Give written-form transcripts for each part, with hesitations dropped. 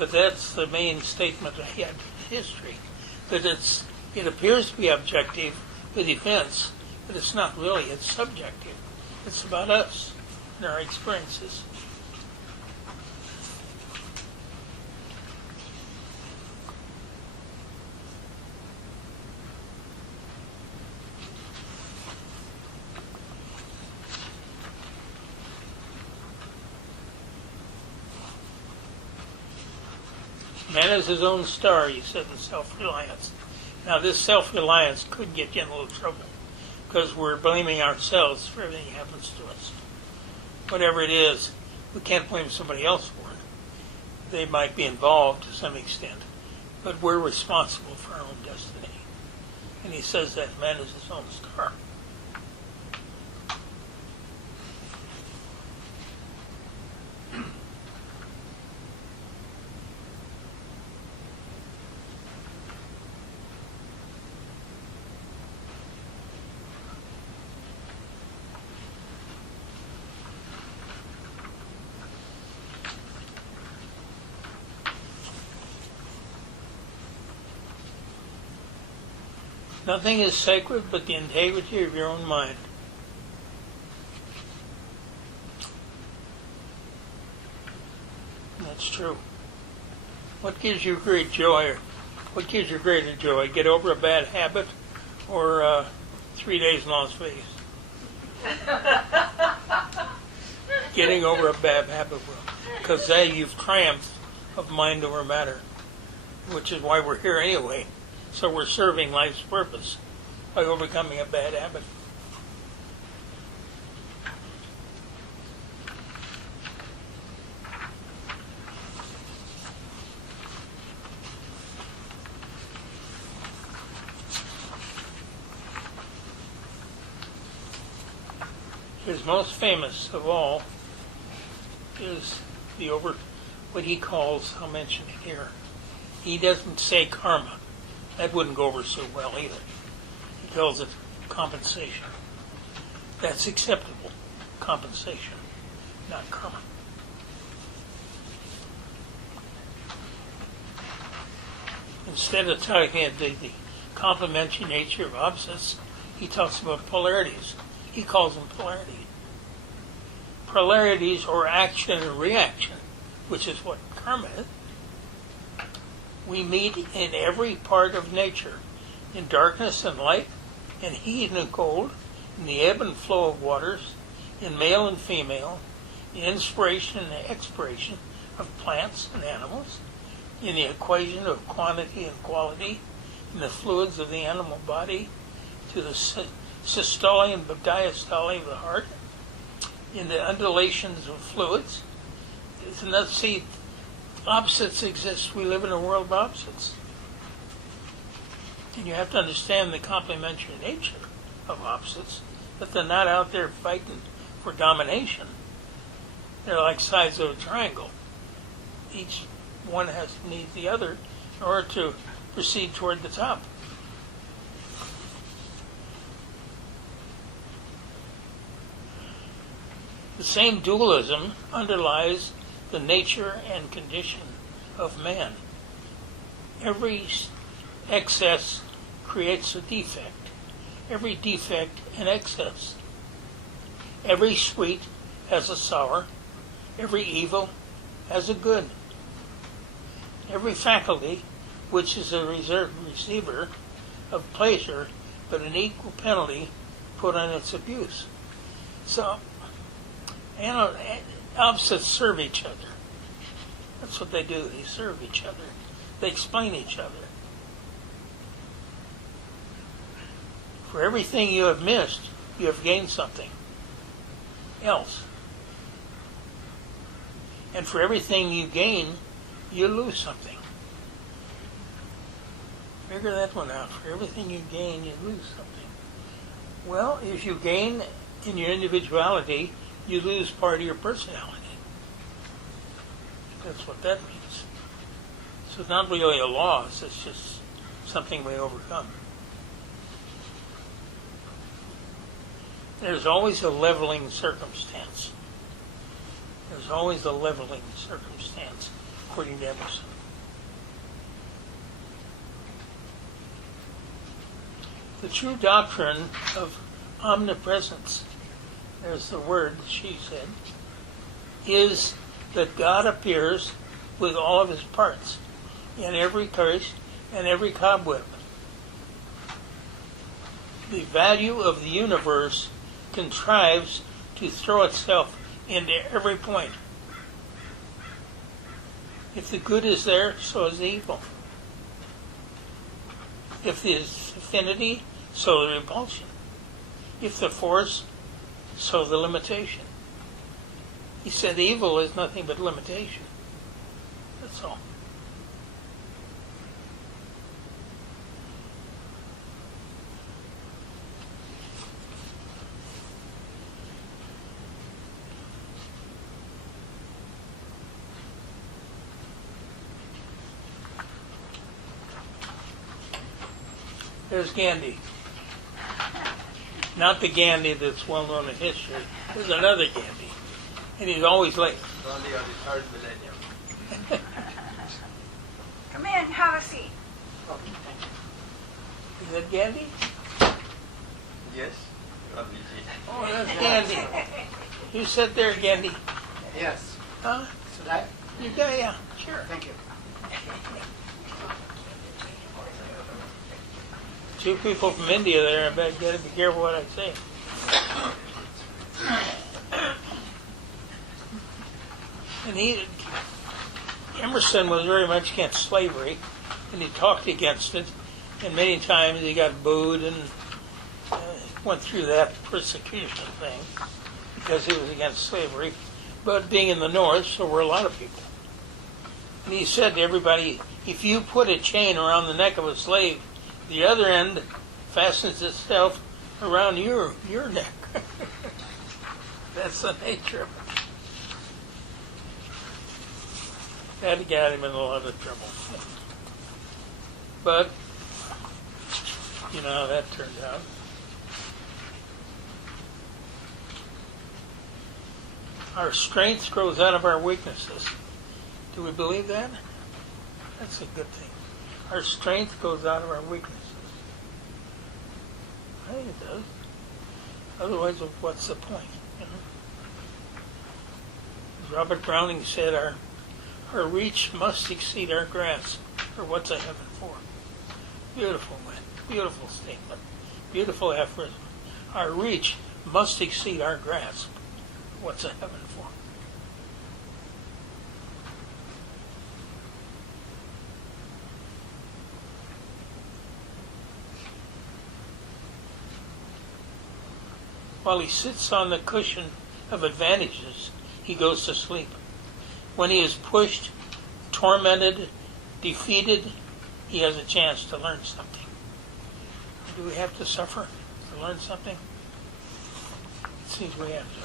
But that's the main statement I had in history, that it appears to be objective with events, but it's not really. It's subjective. It's about us and our experiences. Man is his own star, he said in Self-Reliance. Now this self-reliance could get you in a little trouble, because we're blaming ourselves for everything that happens to us. Whatever it is, we can't blame somebody else for it. They might be involved to some extent, but we're responsible for our own destiny. And he says that man is his own star. Nothing is sacred but the integrity of your own mind. That's true. What gives you great joy? What gives you greater joy? Get over a bad habit or 3 days in Las Vegas? Getting over a bad habit, because you've triumphed of mind over matter, which is why we're here anyway. So we're serving life's purpose by overcoming a bad habit. His most famous of all is what he calls, I'll mention it here, he doesn't say karma. That wouldn't go over so well either. He calls it compensation. That's acceptable. Compensation, not karma. Instead of talking about the complementary nature of opposites, he talks about polarities. He calls them polarity. Polarities or action and reaction, which is what karma is. We meet in every part of nature, in darkness and light, in heat and cold, in the ebb and flow of waters, in male and female, in inspiration and expiration of plants and animals, in the equation of quantity and quality, in the fluids of the animal body, to the systole and diastole of the heart, in the undulations of fluids. See, opposites exist. We live in a world of opposites. And you have to understand the complementary nature of opposites, that they're not out there fighting for domination. They're like sides of a triangle. Each one has to need the other in order to proceed toward the top. The same dualism underlies the nature and condition of man. Every excess creates a defect. Every defect an excess. Every sweet has a sour. Every evil has a good. Every faculty, which is a receiver of pleasure, but an equal penalty put on its abuse. So, opposites serve each other. That's what they do. They serve each other. They explain each other. For everything you have missed, you have gained something else. And for everything you gain, you lose something. Figure that one out. For everything you gain, you lose something. Well, if you gain in your individuality, you lose part of your personality. That's what that means. So it's not really a loss, it's just something we overcome. There's always a leveling circumstance. There's always a leveling circumstance. according to Emerson. The true doctrine of omnipresence, there's the word she said, is that God appears with all of his parts in every curse and every cobweb. The value of the universe contrives to throw itself into every point. If the good is there, so is the evil. If there's affinity, so the repulsion. If the force, so the limitation. He said evil is nothing but limitation. That's all. There's Gandhi. Not the Gandhi that's well known in history. There's another Gandhi. And he's always late. Gandhi of the third millennium. Come in, have a seat. Oh, Is that Gandhi? yes. Lovely. Oh, that's Gandhi. You sit there, Gandhi. Yes. Huh? Should I? You got, yeah. Sure. Thank you. Two people from India there. I bet you got to be careful what I say. And Emerson was very much against slavery, and he talked against it. And many times he got booed and went through that persecution thing because he was against slavery. But being in the North, so were a lot of people. And he said to everybody, if you put a chain around the neck of a slave, the other end fastens itself around your neck. That's the nature of it. That got him in a lot of trouble. But, you know how that turned out. Our strength grows out of our weaknesses. Do we believe that? That's a good thing. Our strength goes out of our weaknesses. I think it does. Otherwise, what's the point? You know? As Robert Browning said, our reach must exceed our grasp, or what's a heaven for? Beautiful, man. Beautiful statement. Beautiful aphorism. Our reach must exceed our grasp. What's a heaven for? While he sits on the cushion of advantages, he goes to sleep. When he is pushed, tormented, defeated, he has a chance to learn something. Do we have to suffer to learn something? It seems we have to.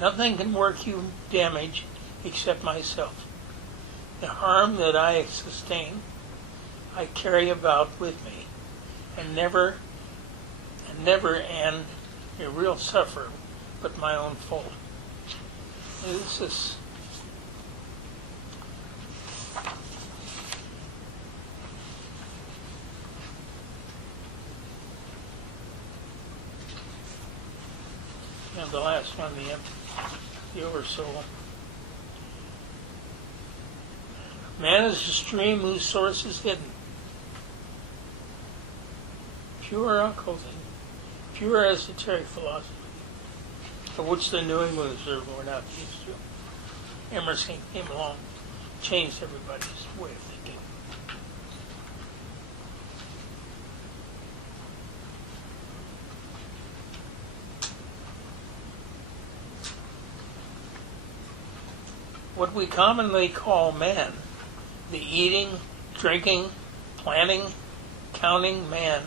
Nothing can work you damage except myself. The harm that I sustain, I carry about with me, and never end a real sufferer, but my own fault. This is the last one, the oversoul. Man is a stream whose source is hidden. Pure occulting, pure esoteric philosophy, of which the New Englanders were not used to. Emerson came along, changed everybody's way of thinking. What we commonly call man, the eating, drinking, planning, counting man,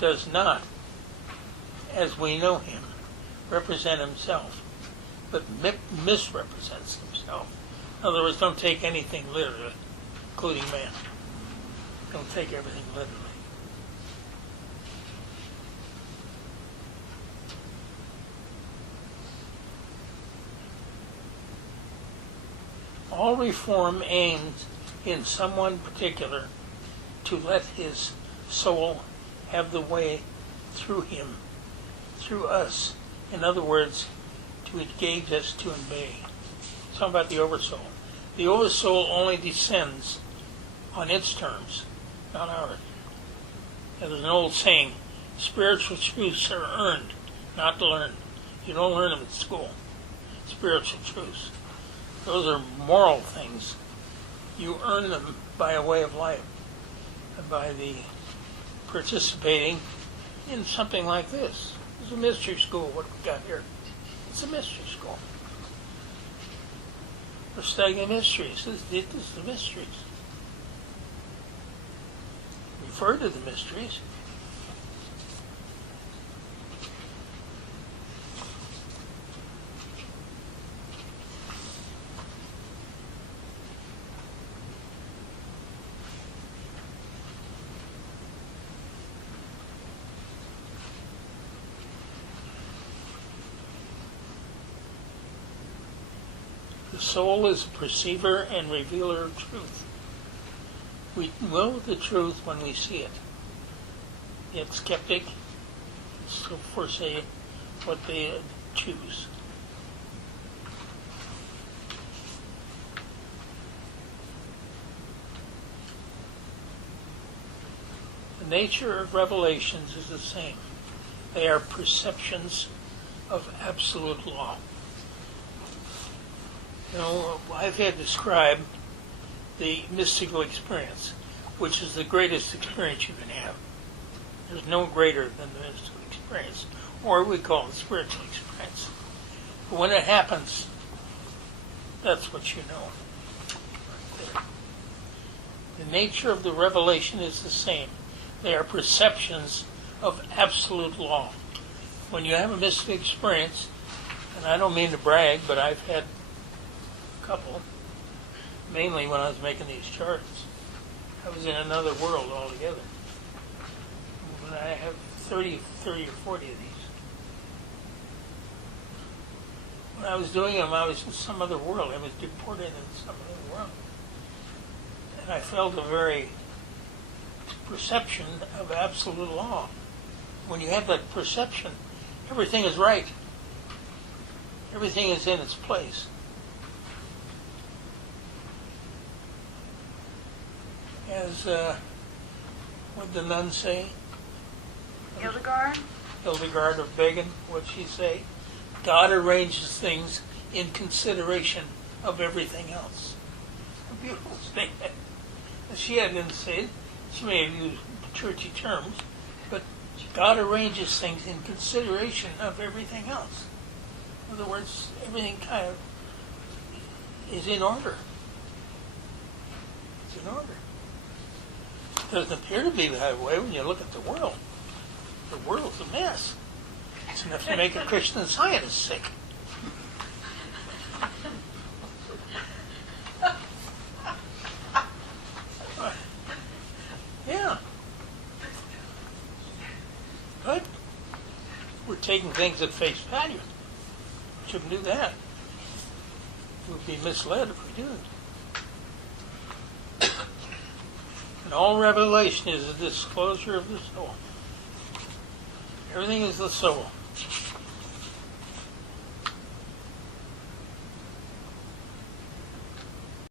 does not, as we know him, represent himself, but misrepresents himself. In other words, don't take anything literally, including man. Don't take everything literally. All reform aims in someone particular to let his soul have the way through him, through us. In other words, to engage us to obey. Talking about the oversoul. The oversoul only descends on its terms, not ours. And there's an old saying, spiritual truths are earned, not learned. You don't learn them at school. Spiritual truths. Those are moral things. You earn them by a way of life, and by the participating in something like this. It's a mystery school, what we got here. It's a mystery school. We're studying mysteries. This is the mysteries. Refer to the mysteries. The soul is a perceiver and revealer of truth. We know the truth when we see it. Yet skeptic still foresee what they choose. The nature of revelations is the same. They are perceptions of absolute law. You know, I've had described the mystical experience, which is the greatest experience you can have. There's no greater than the mystical experience, or we call it spiritual experience. But when it happens, that's what you know. Right there. The nature of the revelation is the same. They are perceptions of absolute law. When you have a mystical experience, and I don't mean to brag, but I've had couple, mainly when I was making these charts. I was in another world altogether. When I have 30 or 40 of these. When I was doing them, I was in some other world. I was deported in some other world. And I felt a very perception of absolute law. When you have that perception, everything is right. Everything is in its place. As, what did the nun say? Hildegard? Hildegard of Bingen, what'd she say? God arranges things in consideration of everything else. A beautiful statement. She didn't say it. She may have used churchy terms, but God arranges things in consideration of everything else. In other words, everything kind of is in order. It's in order. It doesn't appear to be that way when you look at the world. The world's a mess. It's enough to make a Christian Scientist sick. Yeah. But we're taking things at face value. Shouldn't do that. We'd be misled if we do. And all revelation is a disclosure of the soul. Everything is the soul.